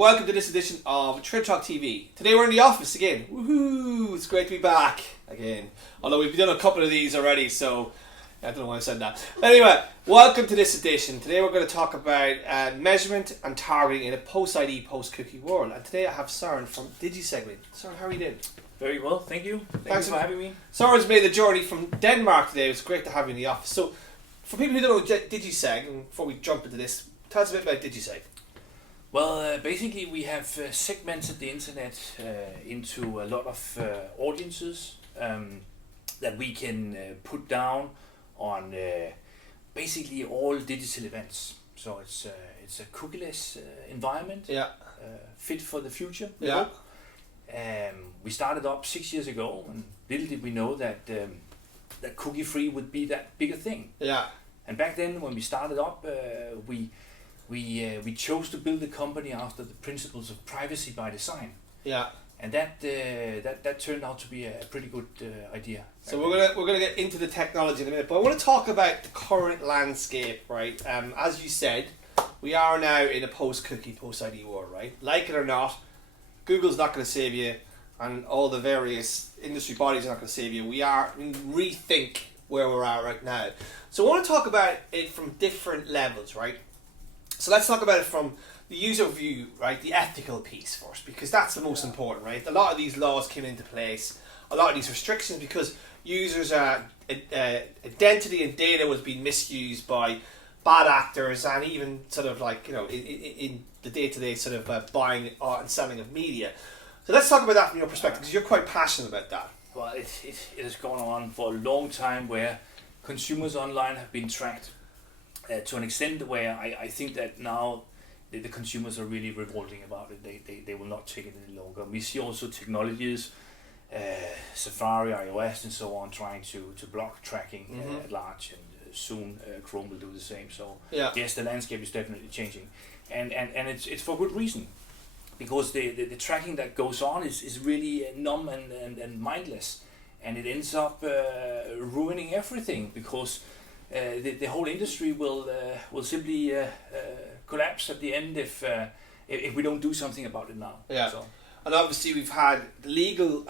welcome to this edition of Trade Talk TV. Today we're in the office again. Woohoo! It's great to be back again. Although we've done a couple of these already, so I don't know why I said that. But anyway, welcome to this edition. Today we're going to talk about measurement and targeting in a post-ID, post-cookie world. And today I have Søren from Digisegment. Søren, how are you doing? Very well, thank you. Thanks for having me. Søren's made the journey from Denmark today. It's great to have you in the office. So, for people who don't know Digiseg, and before we jump into this, tell us a bit about Digiseg. Well, basically we have segmented the internet into a lot of audiences that we can put down on basically all digital events. So it's a cookieless environment, fit for the future. We started up 6 years ago, and little did we know that that cookie free would be that bigger thing. Yeah. And back then, when we started up, we chose to build the company after the principles of privacy by design. Yeah. And that turned out to be a pretty good idea. So we're gonna get into the technology in a minute, but I want to talk about the current landscape, right? As you said, we are now in a post-cookie, post-ID world, right? Like it or not, Google's not going to save you, and all the various industry bodies are not going to save you. We rethink where we're at right now. So I want to talk about it from different levels, right? So let's talk about it from the user view, right? The ethical piece first, because that's the most important, right? A lot of these laws came into place, a lot of these restrictions, because users' identity and data was being misused by bad actors, and even sort of like, you know, in the day-to-day sort of buying and selling of media. So let's talk about that from your perspective, because you're quite passionate about that. Well, it has gone on for a long time, where consumers online have been tracked to an extent where I think that now the consumers are really revolting about it. They will not take it any longer. We see also technologies, Safari, iOS, and so on, trying to block tracking at large, and soon Chrome will do the same. So yes, the landscape is definitely changing, and it's for good reason, because the tracking that goes on is really numb and mindless, and it ends up ruining everything, because the whole industry will simply collapse at the end if we don't do something about it now. Yeah. So. And obviously we've had the legal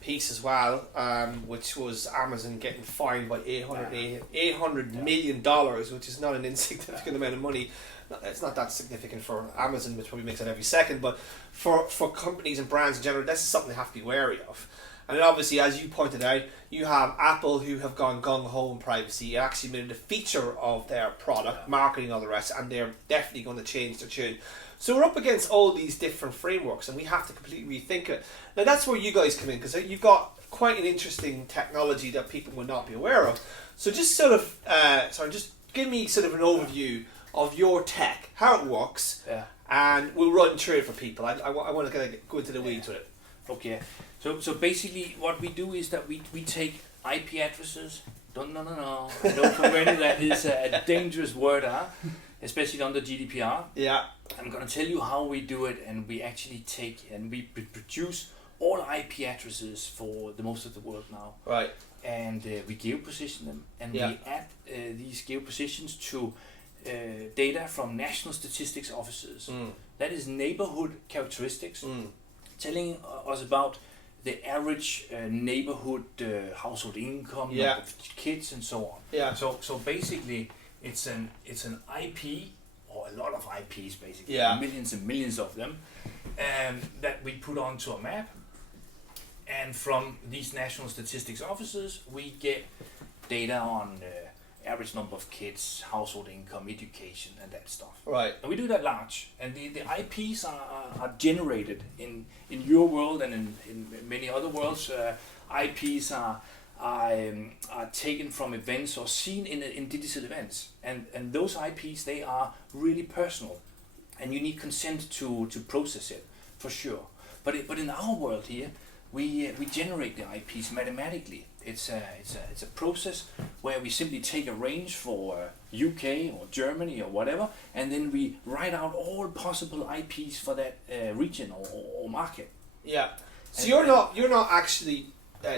piece as well, which was Amazon getting fined by $800 million, which is not an insignificant amount of money. It's not that significant for Amazon, which probably makes it every second, but for companies and brands in general, this is something they have to be wary of. And then obviously, as you pointed out, you have Apple, who have gone gung-ho in privacy, actually made it a feature of their product, marketing, all the rest, and they're definitely going to change their tune. So we're up against all these different frameworks, and we have to completely rethink it. Now that's where you guys come in, because you've got quite an interesting technology that people will not be aware of. So just sort of, just give me sort of an overview of your tech, how it works, and we'll run through it for people. I want to kind of go into the weeds with it. Okay. So basically, what we do is that we take IP addresses. No. I know for many that is a dangerous word, especially under GDPR. Yeah. I'm going to tell you how we do it, and we actually take and we produce all IP addresses for the most of the world now. Right. And we geoposition them, and we add these geopositions to data from national statistics offices. That is neighborhood characteristics, telling us about the average neighborhood household income, number of kids, and so on. Yeah. So basically, it's an IP, or a lot of IPs basically, millions and millions of them, that we put onto a map. And from these national statistics offices, we get data on average number of kids, household income, education, and that stuff. Right. And we do that large, and the IPs are generated in your world and in many other worlds. IPs are taken from events or seen in digital events, and those IPs, they are really personal, and you need consent to process it, for sure. But in our world here, we generate the IPs mathematically. It's a process where we simply take a range for UK or Germany or whatever, and then we write out all possible IPs for that region or market. Yeah. So you're not actually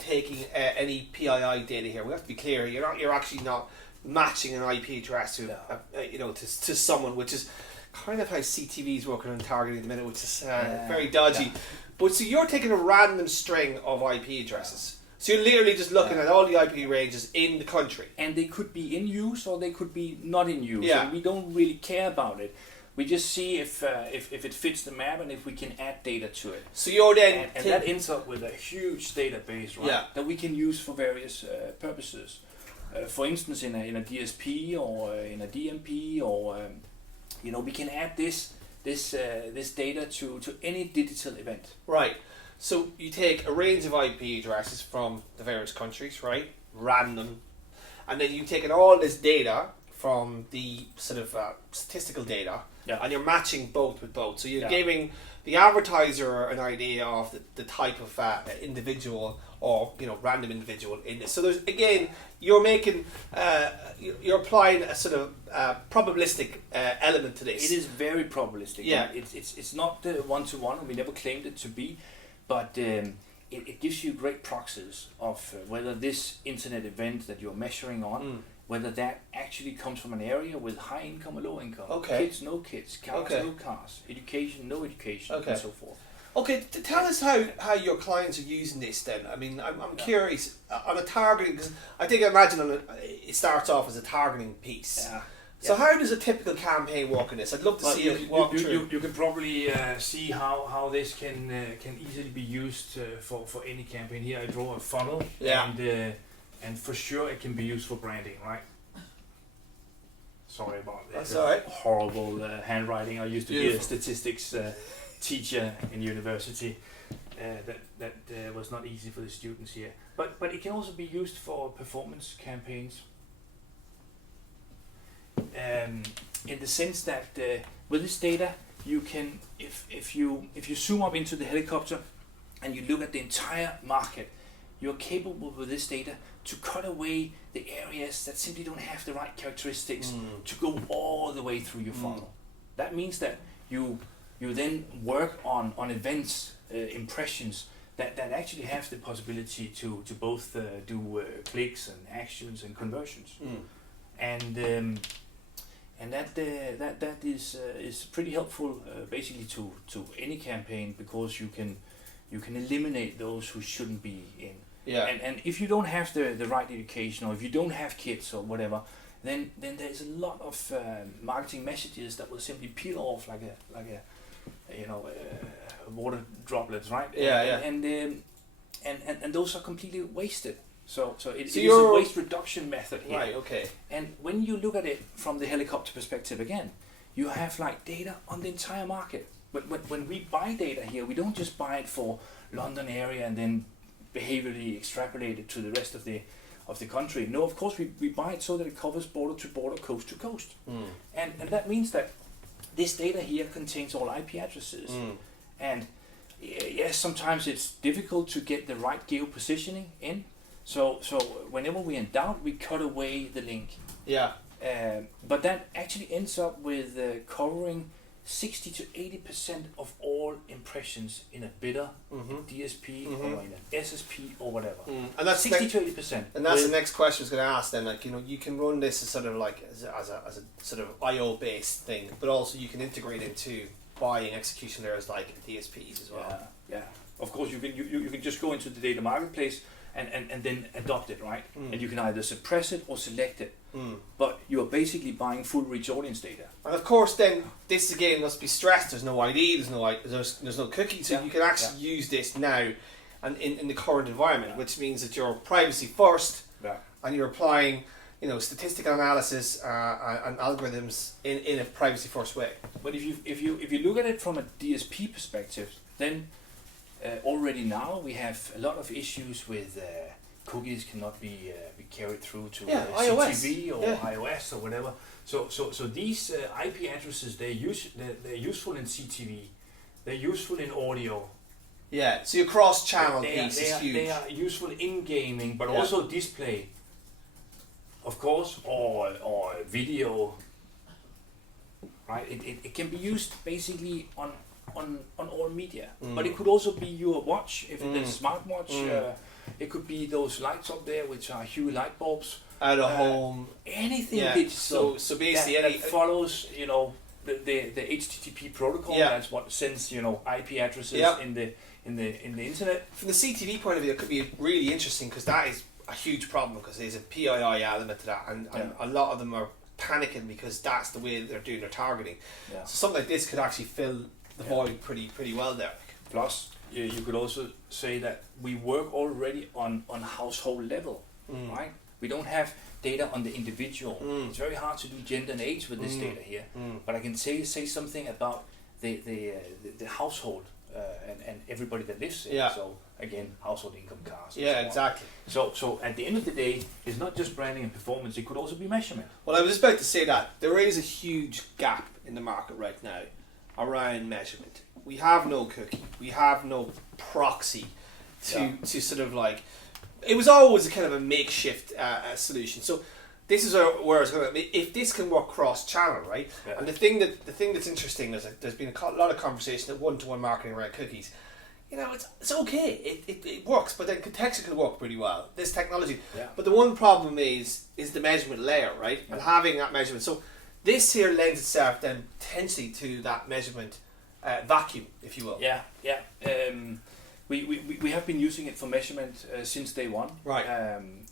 taking any PII data here. We have to be clear. You're actually not matching an IP address to to someone, which is kind of how CTV is working on targeting at the minute, which is very dodgy. But so you're taking a random string of IP addresses. So you're literally just looking at all the IP ranges in the country. And they could be in use or they could be not in use. Yeah. And we don't really care about it. We just see if it fits the map and if we can add data to it. So you're then... And that ends up with a huge database, right? Yeah. That we can use for various purposes. For instance, in a DSP or in a DMP, or we can add this data to any digital event. Right. So you take a range of IP addresses from the various countries, right? Random. And then you've taken all this data from the sort of statistical data, and you're matching both with both. So you're giving the advertiser an idea of the type of individual or random individual in this. So there's again, you're making you're applying a sort of probabilistic element to this. It is very probabilistic. Yeah, right? It's not one-to-one. We never claimed it to be, but it gives you great proxies of whether this internet event that you're measuring on, whether that actually comes from an area with high income or low income, kids, no kids, cars, no cars, education, no education, and so forth. Okay, tell us how your clients are using this then. I mean, I'm curious on a targeting, because I imagine it starts off as a targeting piece. Yeah. So how does a typical campaign work in this? I'd love to see it walk through. You can probably see how this can easily be used for any campaign. Here I draw a funnel, and for sure it can be used for branding, right? Sorry about that. That's all right. Horrible handwriting. I used to be a statistics teacher in university. That was not easy for the students here. But it can also be used for performance campaigns. In the sense that with this data, you can, if you zoom up into the helicopter and you look at the entire market, you're capable with this data to cut away the areas that simply don't have the right characteristics to go all the way through your funnel. That means that you then work on events, impressions that actually have the possibility to both do clicks and actions and conversions. And that is pretty helpful basically to any campaign, because you can eliminate those who shouldn't be in. Yeah. And if you don't have the right education, or if you don't have kids or whatever, then there's a lot of marketing messages that will simply peel off like a water droplets, right? And those are completely wasted. So it is a waste reduction method here. Right, okay. And when you look at it from the helicopter perspective again, you have like data on the entire market. But when we buy data here, we don't just buy it for London area and then behaviorally extrapolate it to the rest of the country. No, of course we buy it so that it covers border to border, coast to coast. And that means that this data here contains all IP addresses. And yes, sometimes it's difficult to get the right geo positioning in. So whenever we're in doubt, we cut away the link. Yeah. But that actually ends up with covering 60 to 80% of all impressions in a bidder, DSP, or in an SSP or whatever. And that's 60 to 80%. And that's the next question I was going to ask. Then, you can run this as sort of as a sort of IO based thing, but also you can integrate into buying execution layers like DSPs as well. Yeah. Of course, you can just go into the data marketplace and then adopt it, right? And you can either suppress it or select it. But you are basically buying full reach audience data. And of course, then this again must be stressed. There's no ID. There's no cookie. So you can actually use this now, and in the current environment, which means that you're privacy first, and you're applying, statistical analysis and algorithms in a privacy first way. But if you look at it from a DSP perspective, then already now we have a lot of issues with cookies cannot be carried through to CTV or iOS or whatever. So these IP addresses, they're useful in CTV, they're useful in audio. Yeah, so your cross-channel piece is huge. They are useful in gaming, but also display, of course, or video. Right, it can be used basically on all media, but it could also be your watch if it's a smartwatch. It could be those lights up there, which are Hue light bulbs. Out of home. Anything digital. So basically, that follows, the HTTP protocol. Yeah. That's what sends IP addresses Yeah. in the internet. From the CTV point of view, it could be really interesting because that is a huge problem because there's a PII element to that, and a lot of them are panicking because that's the way they're doing their targeting. Yeah. So something like this could actually fill the void pretty well there. Plus, you could also say that we work already on household level, right? We don't have data on the individual. It's very hard to do gender and age with this data here. But I can say something about the household and everybody that lives there. Yeah. So again, household income, cars. Yeah, and so exactly. on. So at the end of the day, it's not just branding and performance. It could also be measurement. Well, I was just about to say that there is a huge gap in the market right now around measurement. We have no cookie. We have no proxy to sort of like. It was always a kind of a makeshift solution. So this is where I was going. If this can work cross-channel, right? Yeah. And the thing that's interesting is that there's been a lot of conversation at one-to-one marketing around cookies. It's okay. It works, but then contextual can work pretty well. This technology. Yeah. But the one problem is the measurement layer, right? And having that measurement. So this here lends itself then potentially to that measurement vacuum, if you will. Yeah. We have been using it for measurement since day one. Right.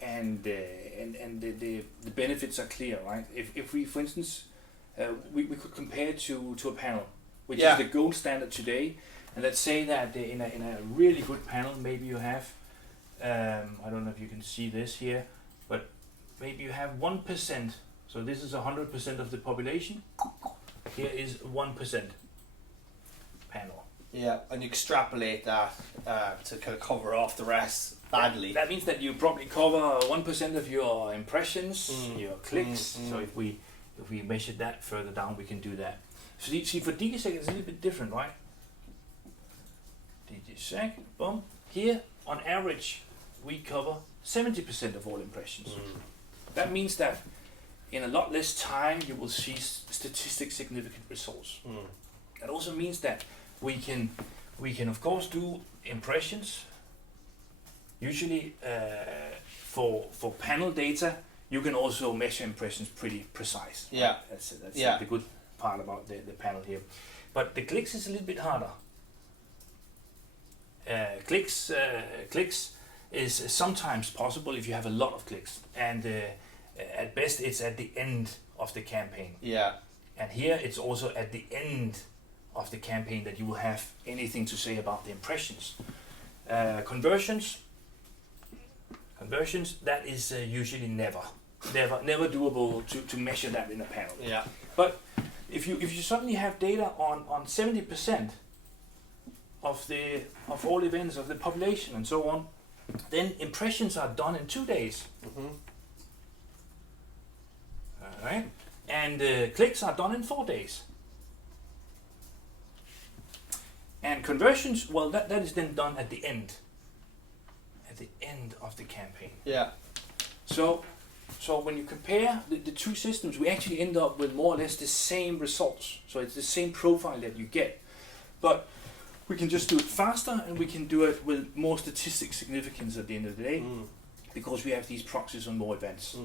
And the benefits are clear, right? If we, for instance, we could compare to a panel, which is the gold standard today. And let's say that in a really good panel, maybe you have, I don't know if you can see this here, but maybe you have 1%. So this is 100% of the population. Here is 1% panel. Yeah, and you extrapolate that to kind of cover off the rest badly. That means that you probably cover 1% of your impressions, your clicks. So if we measure that further down, we can do that. So you see, for Digiseg, it's a little bit different, right? Digiseg, boom. Here, on average, we cover 70% of all impressions. That means that in a lot less time, you will see statistically significant results. That also means that we can of course do impressions. Usually, for panel data, you can also measure impressions pretty precise. Yeah, right? That's the good part about the panel here. But the clicks is a little bit harder. Clicks is sometimes possible if you have a lot of clicks, and at best it's at the end of the campaign. Yeah. And here it's also at the end of the campaign that you will have anything to say about the impressions. Conversions, that is usually never doable to measure that in a panel. Yeah. But if you suddenly have data on 70% of all events of the population and so on, then impressions are done in 2 days. All right, and clicks are done in 4 days. And conversions, well, that is then done at the end of the campaign. Yeah. So when you compare the two systems, we actually end up with more or less the same results. So it's the same profile that you get, but we can just do it faster, and we can do it with more statistic significance at the end of the day, because we have these proxies on more events.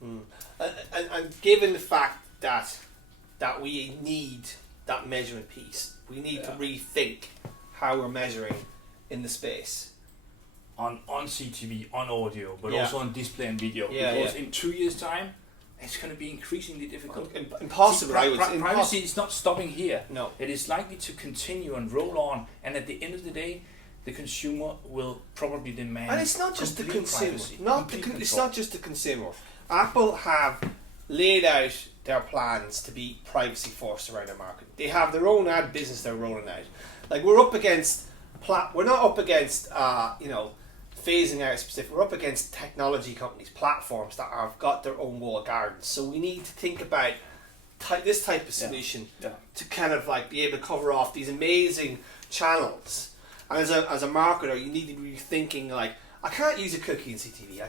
And given the fact that we need that measurement piece, we need to rethink how we're measuring in the space. On CTV, on audio, but also on display and video. Yeah, because in 2 years' time, it's going to be increasingly difficult. Impossible, I would say. Privacy is not stopping here. No. It is likely to continue and roll on, and at the end of the day, the consumer will probably demand. And it's not just the consumer. Privacy, It's not just the consumer. Apple have laid out their plans to be privacy first around their market. They have their own ad business they're rolling out. Like we're up against, we're not up against, phasing out specific. We're up against technology companies, platforms that have got their own walled gardens. So we need to think about this type of solution to kind of like be able to cover off these amazing channels. And as a marketer, you need to be thinking like, I can't use a cookie in CTV.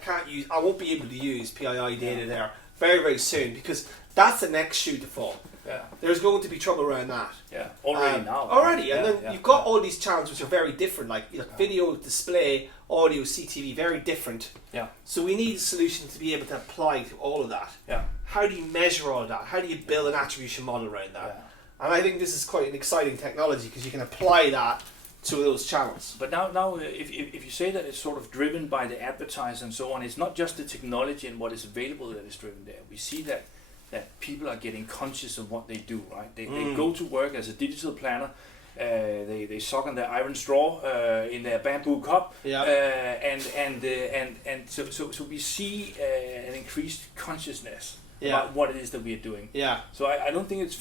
I won't be able to use PII data there very, very soon, because that's the next shoe to fall. Yeah. There's going to be trouble around that. Yeah. Already now. Already, and then you've got all these channels which are very different, like video, display, audio, CTV, very different. Yeah. So we need a solution to be able to apply to all of that. Yeah. how do you measure all of that? How do you build an attribution model around that? Yeah. And I think this is quite an exciting technology because you can apply that to those channels. But now if you say that it's sort of driven by the advertiser and so on, it's not just the technology and what is available that is driven there. We see that people are getting conscious of what they do, right? They go to work as a digital planner. They suck on their iron straw in their bamboo cup, and so we see an increased consciousness about what it is that we are doing. Yeah. So I don't think it's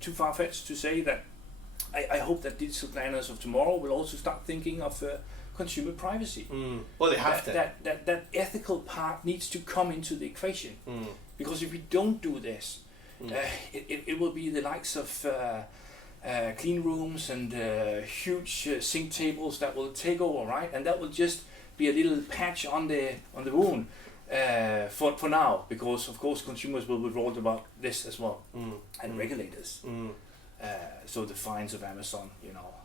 too far-fetched to say that. I hope that digital planners of tomorrow will also start thinking of consumer privacy. Well, they have to. That ethical part needs to come into the equation, because if we don't do this, it will be the likes of clean rooms and huge sink tables that will take over, right? And that will just be a little patch on the wound for now, because of course consumers will be worried about this as well, and regulators. So the fines of Amazon,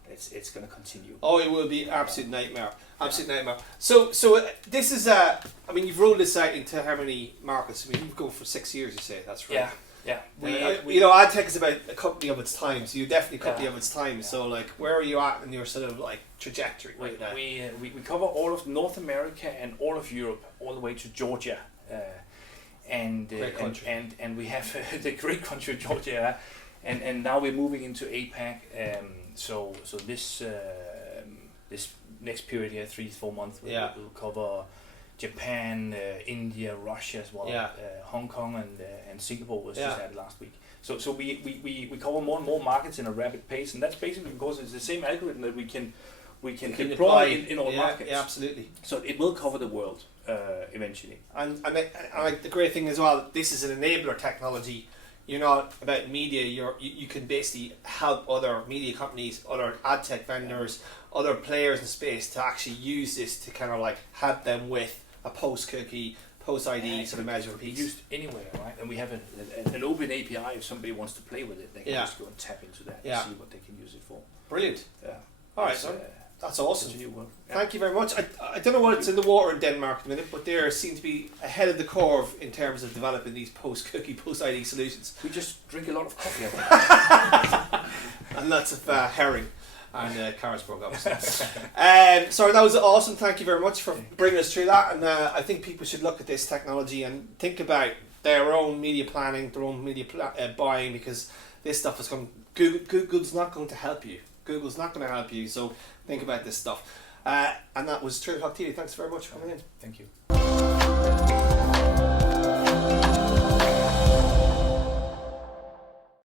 it's going to continue. Oh, it will be absolute nightmare. Absolute nightmare. So this is you've rolled this out into how many markets? I mean, you've gone for 6 years. You say that's right. Yeah. Ad tech is about a company of its time, so you're definitely a company of its time. Yeah. So like, where are you at in your sort of like trajectory right now? We cover all of North America and all of Europe, all the way to Georgia, and we have the great country of Georgia. And now we're moving into APAC. So this next period here, 3-4 months, we'll cover Japan, India, Russia as well. Yeah. Hong Kong and Singapore was just added last week. So we cover more and more markets in a rapid pace, and that's basically because it's the same algorithm that we can deploy in all markets. Yeah, absolutely. So it will cover the world eventually. And the great thing as well, this is an enabler technology. You're not about media. You can basically help other media companies, other ad tech vendors, other players in space to actually use this to kind of like help them with a post-cookie, post-ID sort of measurement piece. Used anywhere, right? And we have an open API. If somebody wants to play with it, they can just go and tap into that and see what they can use it for. Brilliant. Yeah. All right, so that's awesome. Yeah. Thank you very much. I don't know what's in the water in Denmark at the minute, but they seem to be ahead of the curve in terms of developing these post-cookie, post-ID solutions. We just drink a lot of coffee, I think. And lots of herring and Carisbrooke, obviously. So that was awesome. Thank you very much for bringing us through that. And I think people should look at this technology and think about their own media planning, their own media buying, because this stuff is coming. Google's not going to help you. Google's not going to help you, so think about this stuff. And that was 3 o'clock TV. Thanks very much for coming in. Thank you.